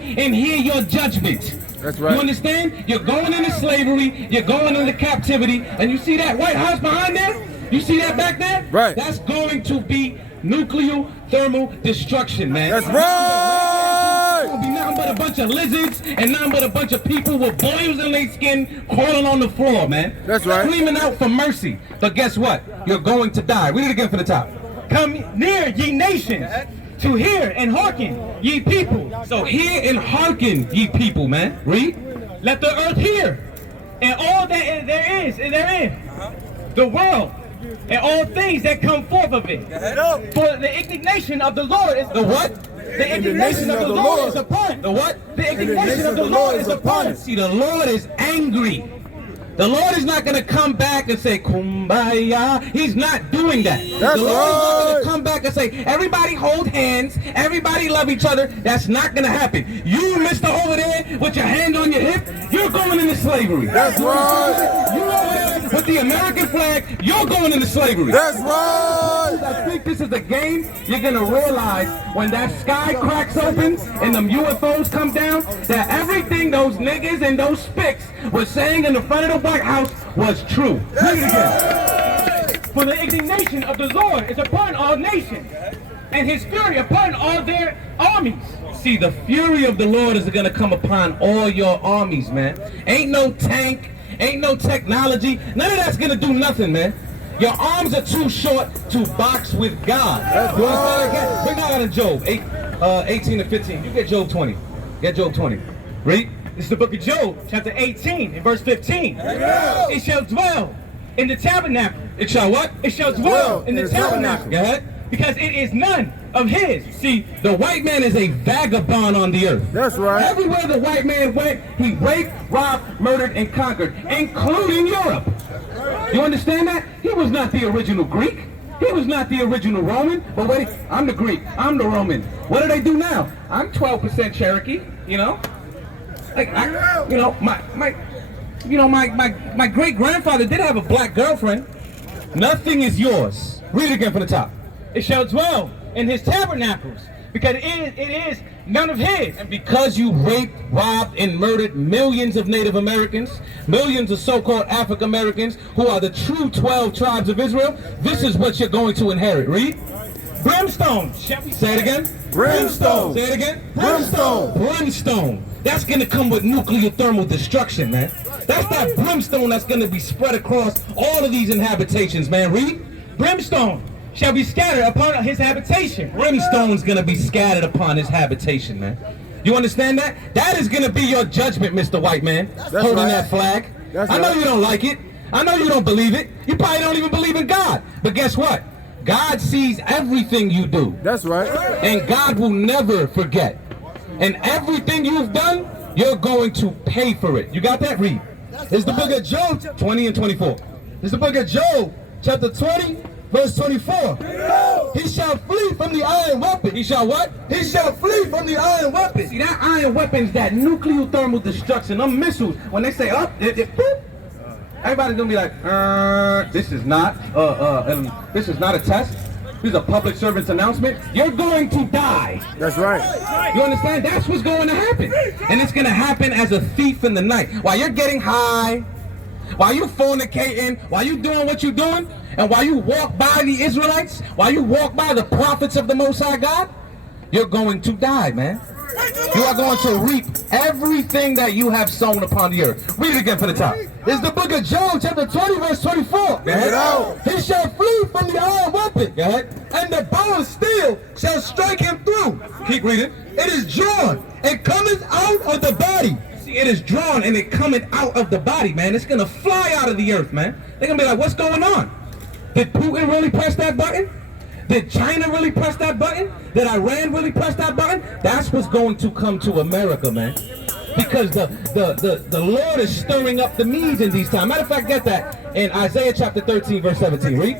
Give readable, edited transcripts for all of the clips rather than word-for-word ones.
here and hear your judgment. That's right. You understand? You're going into slavery, you're going into captivity, and you see that White House behind there? You see that back there? Right. That's going to be nuclear thermal destruction, man. That's right. It's going to be nothing but a bunch of lizards and nothing but a bunch of people with boils in their skin crawling on the floor, man. That's right. Screaming out for mercy. But guess what? You're going to die. Read it again from the top. Come near, ye nations, to hear and hearken, ye people. So hear and hearken, ye people, man. Read. Let the earth hear, and all that there is therein, the world, and all things that come forth of it. For the indignation of the Lord is The what? The indignation of the Lord is upon. The what? The indignation of the Lord is upon us. See, the Lord is angry. The Lord is not going to come back and say, Kumbaya. He's not doing that. That's the Lord is not going right. to come back and say, everybody hold hands, everybody love each other. That's not going to happen. You, Mr. Over there, with your hand on your hip, you're going into slavery. That's right. You over there with the American flag, you're going into slavery. That's right. I think this is a game you're going to realize when that sky cracks open and them UFOs come down, that everything those niggas and those spicks were saying in the front of the White House was true. Read it again. For the indignation of the Lord is upon all nations, and his fury upon all their armies. See, the fury of the Lord is going to come upon all your armies, man. Ain't no tank, ain't no technology. None of that's going to do nothing, man. Your arms are too short to box with God. You understand? Bring that out of Job 18 and 15. You get Job 20. Get Job 20. Read. This is the book of Job, chapter 18, and verse 15. It shall dwell in the tabernacle. It shall what? It shall dwell in the tabernacle. Go ahead. Because it is none of his. See, the white man is a vagabond on the earth. That's right. Everywhere the white man went, he raped, robbed, murdered, and conquered, including Europe. You understand that? He was not the original Greek. He was not the original Roman. But wait, I'm the Greek. I'm the Roman. What do they do now? I'm 12% Cherokee, you know? Like, my great-grandfather did have a black girlfriend. Nothing is yours. Read it again from the top. It shall dwell in his tabernacles, because it is none of his. And because you raped, robbed, and murdered millions of Native Americans, millions of so-called African Americans who are the true 12 tribes of Israel, this is what you're going to inherit. Read. Brimstone shall be. Say it again. Brimstone. Say it again. Brimstone. Brimstone. That's going to come with nuclear thermal destruction, man. That's that brimstone that's going to be spread across all of these inhabitations, man. Read. Brimstone shall be scattered upon his habitation. Brimstone's going to be scattered upon his habitation, man. You understand that? That is going to be your judgment, Mr. White Man, holding right. that flag. I know right. you don't like it. I know you don't believe it. You probably don't even believe in God. But guess what? God sees everything you do. That's right. And God will never forget. And everything you've done, you're going to pay for it. You got that? Read. It's the book of Job, 20 and 24. it's the book of Job, chapter 20, verse 24. He shall flee from the iron weapon. He shall what? He shall flee from the iron weapon. See, that iron weapon's that nuclear thermal destruction. Them missiles, when they say up, boop, everybody's gonna be like, this is not a test. This is a public servant's announcement. You're going to die. That's right. You understand? That's what's going to happen. And it's going to happen as a thief in the night. While you're getting high, while you fornicating, while you doing what you're doing, and while you walk by the Israelites, while you walk by the prophets of the Most High God, you're going to die, man. You are going to reap everything that you have sown upon the earth. Read it again for the top. It's the book of Job, chapter 20, verse 24. Go ahead. He shall flee from the iron weapon, Go ahead. and the bow of steel shall strike him through. Keep reading. It is drawn and cometh out of the body. See, it is drawn and it coming out of the body, man. It's going to fly out of the earth, man. They're going to be like, what's going on? Did Putin really press that button? Did China really press that button? Did Iran really press that button? That's what's going to come to America, man. Because the Lord is stirring up the Medes in these times. Matter of fact, get that in Isaiah chapter 13, verse 17. Read.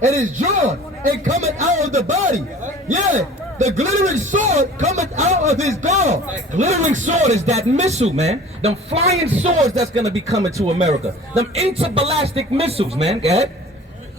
It is drawn and cometh out of the body. Yeah, the glittering sword cometh out of his gall. Glittering sword is that missile, man. Them flying swords that's going to be coming to America. Them interballistic missiles, man. Go ahead.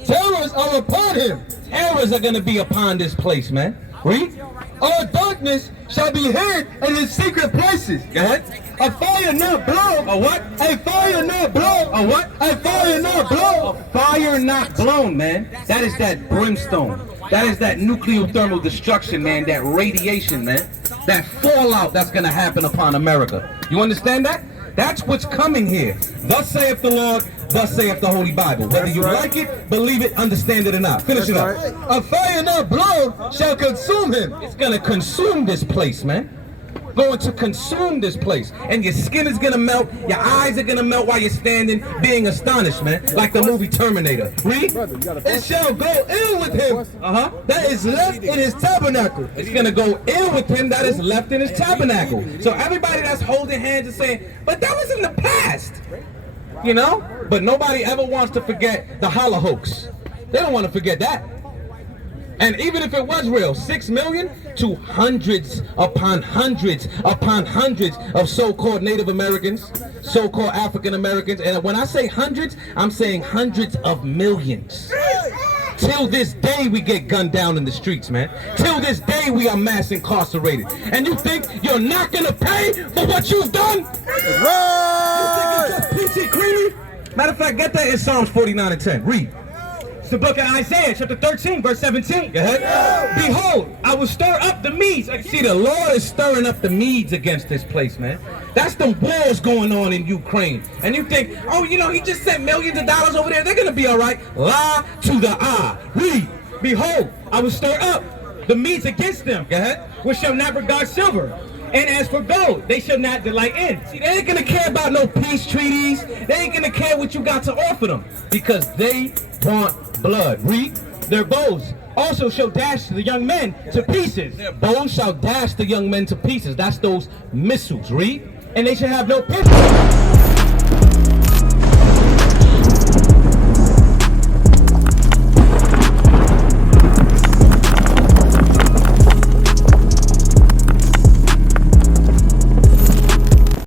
Terrors are upon him. Terrors are going to be upon this place, man. Read. All darkness shall be hid in his secret places. Go ahead. A fire not blown. A what? A fire not blown. A what? A fire not blown. Fire not blown, man. That is that brimstone. That is that nuclear thermal destruction, man. That radiation, man. That fallout that's going to happen upon America. You understand that? That's what's coming here. Thus saith the Lord, thus saith the Holy Bible. Whether you like it, believe it, understand it or not. Finish it up. A fire not blown shall consume him. It's going to consume this place, man. Going to consume this place. And your skin is going to melt. Your eyes are going to melt while you're standing, being astonished, man. Like the movie Terminator. Read. It shall go ill with him that is left in his tabernacle. It's going to go ill with him that is left in his tabernacle. So everybody that's holding hands is saying, but that was in the past. You know? But nobody ever wants to forget the Holocaust. They don't want to forget that. And even if it was real, 6 million to hundreds upon hundreds upon hundreds of so-called Native Americans, so-called African Americans. And when I say hundreds, I'm saying hundreds of millions. Till this day we get gunned down in the streets, man. Till this day we are mass incarcerated. And you think you're not gonna pay for what you've done? You think it's just peachy creamy? Matter of fact, get that in Psalms 49 and 10. Read. It's the book of Isaiah, chapter 13, verse 17. Go ahead. Behold, I will stir up the Medes. See, the Lord is stirring up the Medes against this place, man. That's the wars going on in Ukraine. And you think, oh, you know, he just sent millions of dollars over there. They're going to be all right. Lie to the eye. Read. Behold, I will stir up the Medes against them, Go ahead. which shall not regard silver. And as for gold, they shall not delight in. See, they ain't going to care about no peace treaties. They ain't going to care what you got to offer them. Because they want blood. Read. Their bows also shall dash the young men to pieces. Their bows shall dash the young men to pieces. That's those missiles. Read. And they shall have no pistol.